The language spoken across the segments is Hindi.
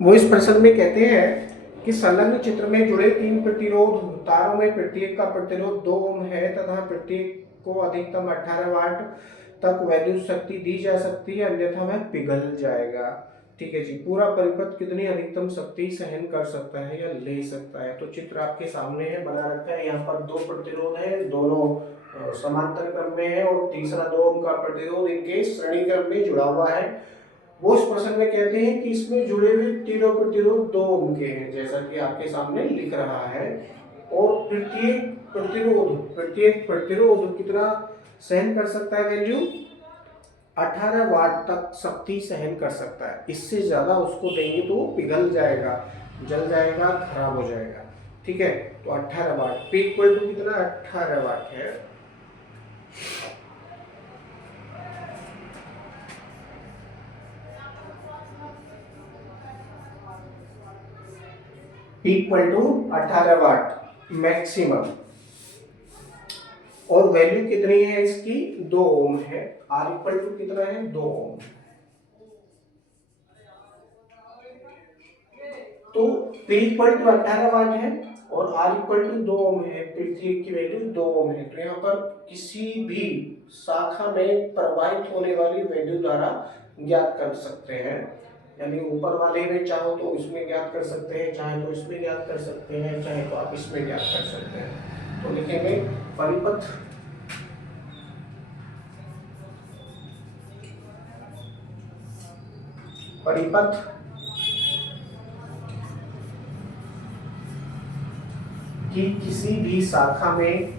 वो इस प्रश्न में कहते हैं कि संलग्न चित्र में जुड़े 3 प्रतिरोध तारों में प्रत्येक का प्रतिरोध 2 ओम है तथा प्रत्येक को अधिकतम 18 वाट तक वैद्युत शक्ति दी जा सकती है, अन्यथा वह पिघल जाएगा। ठीक है जी। पूरा परिपथ कितनी अधिकतम शक्ति सहन कर सकता है या ले सकता है? तो चित्र आपके सामने है, बना रखा है। यहाँ पर 2 प्रतिरोध है, दोनों समांतर क्रम में है और तीसरा 2 ओम का प्रतिरोध इनके श्रेणी क्रम में जुड़ा हुआ है। वो इस प्रश्न में कहते हैं कि इसमें जुड़े हुए तीनों प्रतिरोध 2 ओम के हैं, जैसा कि आपके सामने लिख रहा है। और प्रत्येक प्रतिरोध कितना सहन कर सकता है? वैल्यू 18 वाट तक शक्ति सहन कर सकता है। इससे ज्यादा उसको देंगे तो वो पिघल जाएगा, जल जाएगा, खराब हो जाएगा। ठीक है, तो 18 वाट P इक्वल टू कितना? 18 वाट है। P equal to 18 watt maximum. और वैल्यू कितनी है इसकी? 2 ओम है। R इक्वल टू कितना है? 2 ओम। तो P इक्वल टू 18 वाट है और R इक्वल टू 2 ओम है। पृथ्वी की वैल्यू 2 ओम है। तो यहाँ पर किसी भी शाखा में प्रवाहित होने वाली वैद्युत धारा ज्ञात कर सकते हैं। यानी ऊपर वाले में चाहो तो इसमें ज्ञात कर सकते हैं, चाहे तो इसमें ज्ञात कर सकते हैं, चाहे तो आप इसमें ज्ञात कर सकते हैं। तो लिखेंगे परिपथ की किसी भी शाखा में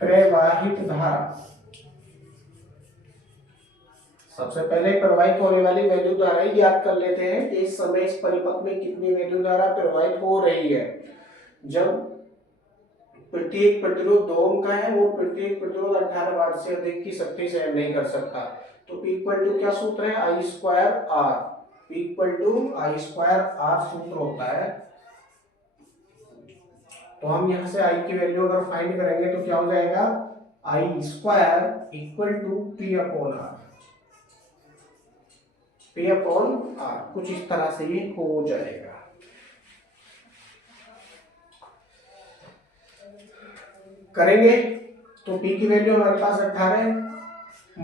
प्रवाहित धारा, सबसे पहले प्रवाहित होने वाली वैद्युत धारा ही ज्ञात कर लेते हैं कि इस समय इस परिपथ में कितनी वैद्युत धारा प्रवाहित हो रही है। जब प्रत्येक प्रतिरोध 2 ओम का है और प्रत्येक प्रतिरोध 18 वाट से अधिक की शक्ति सहन नहीं कर सकता, तो P इक्वल टू क्या सूत्र है? I square R। P equal to I square R सूत्र होता है। तो हम यहां से I की वैल्यू अगर फाइंड करेंगे तो क्या हो जाएगा? I square equal to P upon R। P upon R कुछ इस तरह से ये हो जाएगा। करेंगे तो P की वैल्यू हमारे पास 18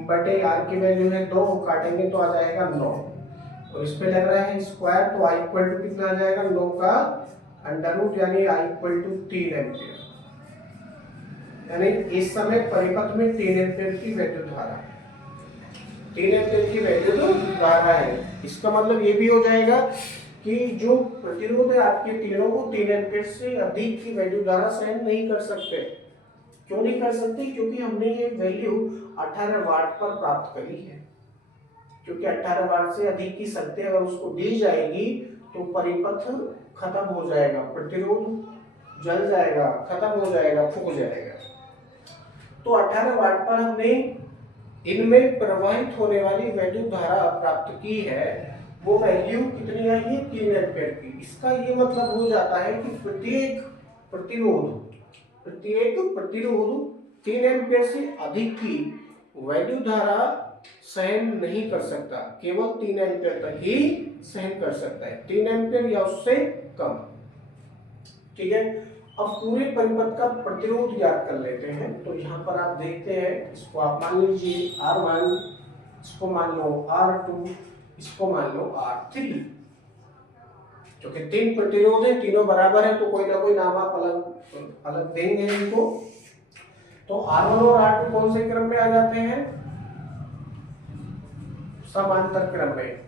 बटे R की वैल्यू है 2, काटेंगे तो आ जाएगा 9 और इस पे लग रहा है स्क्वायर, तो I इक्वल टू कितना आ जाएगा? 9 का अंडर रूट, यानी I इक्वल टू 3 एम्पियर। यानी इस समय परिपथ में 3 एम्पियर की वैद्युत धारा है, 3 एम्पियर की वैद्युत धारा है। इसका मतलब ये भी हो जाएगा कि जो प्रतिरोध है आपके तीनों को 3 एम्पियर से अधिक की वैद्युत धारा सहन नहीं कर सकते। क्यों नहीं कर सकते? क्योंकि हमने ये वैल्यू 18 वाट पर प्राप्त करी है। क्योंकि 18 वाट से अधिक की शक्ति अगर उसको दी जाएगी तो परिपथ खत्म हो जाएगा, प्रतिरोध जल जाएगा, खत्म हो जाएगा, फूक जाएगा। तो 18 वाट पर हमने इनमें प्रवाहित होने वाली वैद्युत धारा प्राप्त की है। वो वैल्यू कितनी आई है? 3 एम्पियर की। इसका ये मतलब हो जाता है कि प्रत्येक प्रतिरोध 3 एम्पियर से अधिक की वैद्युत धारा सहन नहीं कर सकता, केवल 3 एम्पियर तक ही सहन कर सकता है, 3 एम्पियर या उससे कम। ठीक है, अब पूरे परिपथ का प्रतिरोध ज्ञात कर लेते हैं। तो यहाँ पर आप देखते हैं, इसको आप मान लीजिए R1, इसको मान लो R2, इसको मान लो R3। क्योंकि 3 प्रतिरोध है, तीनों बराबर है, तो कोई ना कोई नाम आप अलग अलग देंगे इनको। तो R1 और R2 कौन से क्रम में आ जाते हैं? समांतर क्रम में।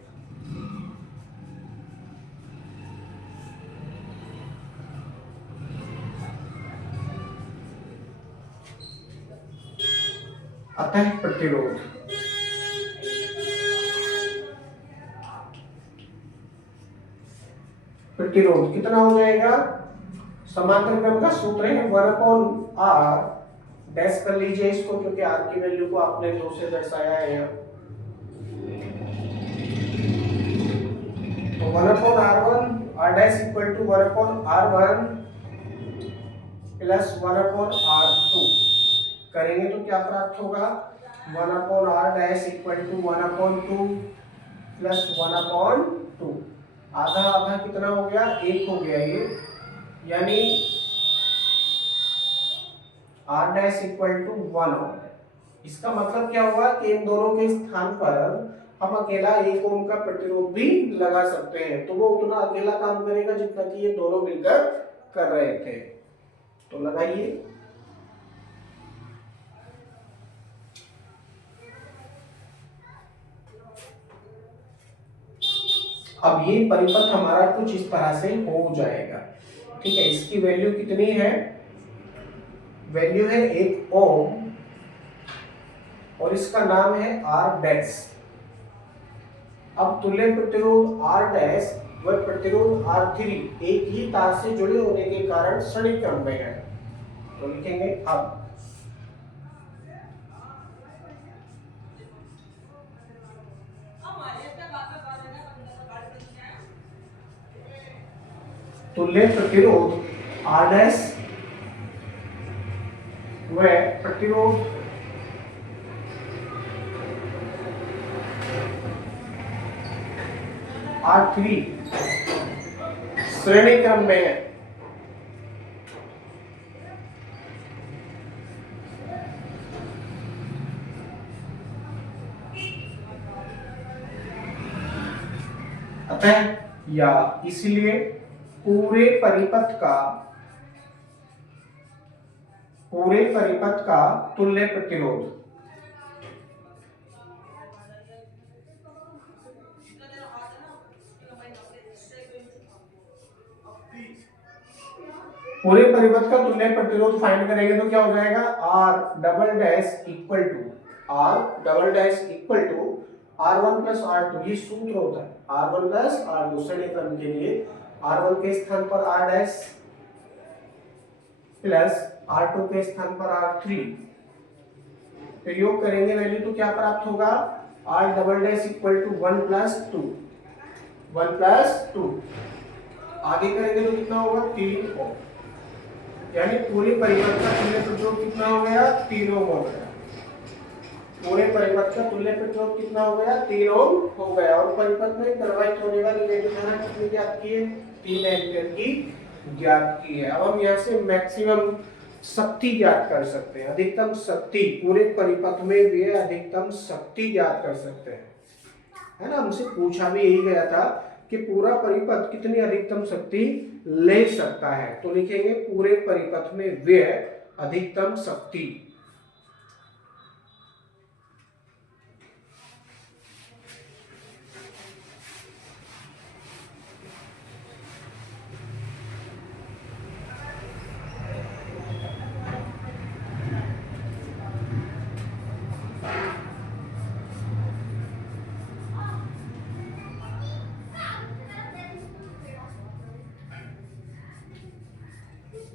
अतः प्रतिरोध कितना हो जाएगा? समांतर क्रम का सूत्र है 1/r, डैश कर लीजिए इसको, क्योंकि r की वैल्यू को आपने 2 से दर्शाया है। तो 1/r1 r dash equal to 1/r1 plus 1/r2। करेंगे तो क्या प्राप्त होगा, 1/r इक्वल टू 1/2 प्लस 1/2। आधा आधा कितना हो गया, 1 हो गया ये, यानी r' इक्वल टू 1 हो गया। इसका मतलब क्या हुआ कि इन दोनों के स्थान पर हम अकेला 1 ओम का प्रतिरोध भी लगा सकते हैं, तो वो उतना अकेला काम करेगा जितना कि ये दोनों मिलकर कर रहे थे। तो लगाइए। अब ये परिपथ हमारा कुछ इस तरह से हो जाएगा, ठीक है। इसकी वैल्यू कितनी है, वैल्यू है 1 ओम और इसका नाम है r'। अब तुल्य प्रतिरोध r' व प्रतिरोध R3 एक ही तार से जुड़े होने के कारण श्रेणी क्रम में है, तो लिखेंगे अब तुल्य प्रतिरोध r' व प्रतिरोध R3 श्रेणी क्रम में है। अतः या इसलिए पूरे परिपथ का तुल्य प्रतिरोध पूरे परिपथ का तुल्य प्रतिरोध फाइंड करेंगे तो क्या हो जाएगा, r' equal to r1 plus r2। ये सूत्र होता है, r1 प्लस r2 श्रेणी क्रम के लिए r1 के स्थान पर r' प्लस r2 के स्थान पर r3, प्रयोग करेंगे वैल्यू तो क्या प्राप्त होगा, r' इक्वल टू 1 प्लस 2। आगे करेंगे तो कितना होगा, 3 ओम, यानी पूरे परिपथ का तुल्य प्रतिरोध कितना हो गया, 3 ओम हो गया। पूरे परिपथ का तुल्य प्रतिरोध कितना हो गया, 3 ओम हो गया। और परिपथ में प्रवाहित होने वाली वैल्यू मैंने कितनी ज्ञात की है, 3 एम्पीयर की ज्ञात की है। अब हम यहाँ से मैक्सिमम शक्ति ज्ञात कर सकते हैं, अधिकतम शक्ति पूरे परिपथ में भी अधिकतम शक्ति ज्ञात कर सकते हैं, है ना। हमसे पूछा भी यही गया था कि पूरा परिपथ कितनी अधिकतम शक्ति ले सकता है, तो लिखेंगे पूरे परिपथ में व्यय अधिकतम शक्ति।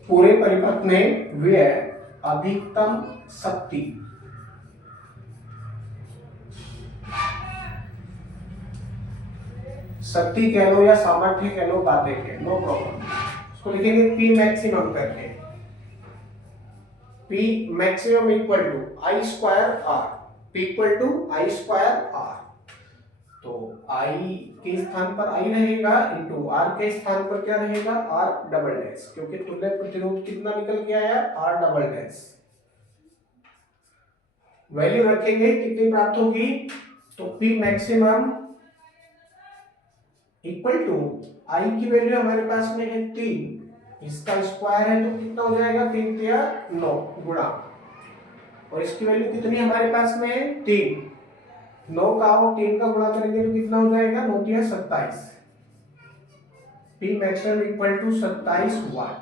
पूरे परिपथ में व्यय अधिकतम शक्ति, शक्ति कह लो या सामर्थ्य कह लो, बातें कह नो प्रॉब्लम। इसको लिखेंगे P मैक्सिमम करके, P maximum equal to I square R, P equal to I square R। तो I के स्थान पर I रहेगा इंटू R के स्थान पर क्या रहेगा, R', क्योंकि तुल्य प्रतिरोध कितना निकल के आया, R'। वैल्यू रखेंगे कितनी प्राप्त होगी, तो P maximum equal to I की वैल्यू हमारे पास में है 3, इसका स्क्वायर है तो कितना हो जाएगा, 3 तिया 9 गुणा, और इसकी वैल्यू कितनी हमारे पास में है, 3। 9 का और 3 का गुणा करेंगे तो कितना हो जाएगा, 9 तिया 27। P मैक्सिमम इक्वल टू 27 वाट,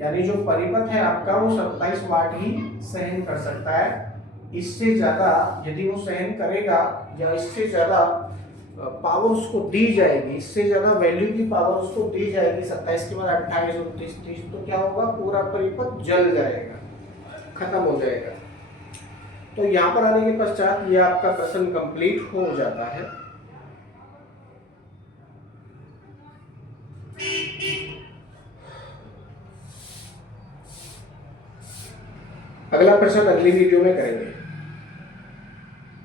यानी जो परिपथ है आपका वो 27 वाट ही सहन कर सकता है। इससे ज्यादा यदि वो सहन करेगा या इससे ज्यादा पावर उसको दी जाएगी, इससे ज्यादा वैल्यू की पावर उसको दी जाएगी 27 के बाद 28, 29, 30, तो क्या होगा, पूरा परिपथ जल जाएगा, खत्म हो जाएगा। तो यहाँ पर आने के पश्चात ये आपका प्रश्न कंप्लीट हो जाता है। अगला प्रश्न अगली वीडियो में करेंगे।